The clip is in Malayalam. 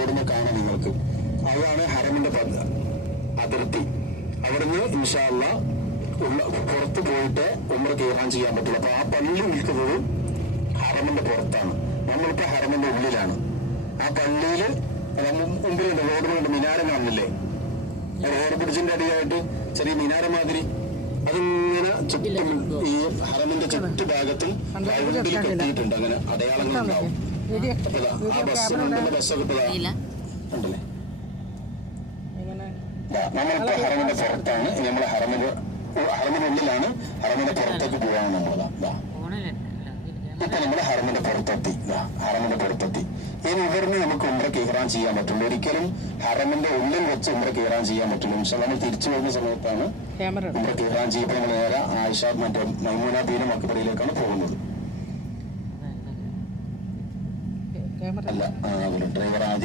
ഓടുന്ന കാണാം നിങ്ങൾക്ക്. അതാണ് ഹറമിന്റെ അതിർത്തി. അവിടുന്ന് ഇൻഷാ അല്ലാഹ് പുറത്ത് പോയിട്ട് ഉംറ കീറാൻ ചെയ്യാൻ പറ്റില്ല. അപ്പൊ ആ പള്ളി നിൽക്കുന്നത് ഹറമിന്റെ പുറത്താണ്. നമ്മളിപ്പോ ഹറമിന്റെ ഉള്ളിലാണ്. ആ പള്ളിയില് മുമ്പിലുണ്ട്, റോഡിലുണ്ട് മിനാരം കാണില്ലേ, റോഡ് ബ്രിഡ്ജിന്റെ അടിയായിട്ട് ചെറിയ മിനാര മാതിരി. അതിങ്ങനെ ചുറ്റും ഈ ഹറമിന്റെ ചുറ്റുഭാഗത്തും റൗണ്ടിൽ കെട്ടിയിട്ടുണ്ട്. അങ്ങനെ അടയാളങ്ങൾ ഉണ്ടാവും. ആ ബസ് കൊണ്ടുള്ള ബസ്സൊക്കെ ഉണ്ടല്ലേ. നമ്മളിപ്പോ ഹറമിന്റെ പുറത്താണ്. നമ്മള് ഹറമിനുള്ളിലാണ്. ഹറമിന്റെ പുറത്തേക്ക് പോവാണ് നമ്മളതാ. ഇപ്പൊ നമ്മള് ഹറമിന്റെ പുറത്തെത്തി. ഇനി ഇവരിന് നമുക്ക് ഉംറ കീറാൻ ചെയ്യാൻ പറ്റുള്ളൂ. ഒരിക്കലും ഹറമിന്റെ ഉള്ളിൽ വെച്ച് ഉംറ കീറാൻ ചെയ്യാൻ പറ്റില്ല. പക്ഷെ നമ്മൾ തിരിച്ചു വരുന്ന സമയത്താണ് ഉംറ കീറാൻ ചെയ്യുമ്പോൾ നമ്മൾ നേരെ ആയിഷ മറ്റേ മൈമൂന ബീന മക്ബറയിലേക്കാണ് പോകുന്നത്. അല്ല ഡ്രൈവർ ആദ്യം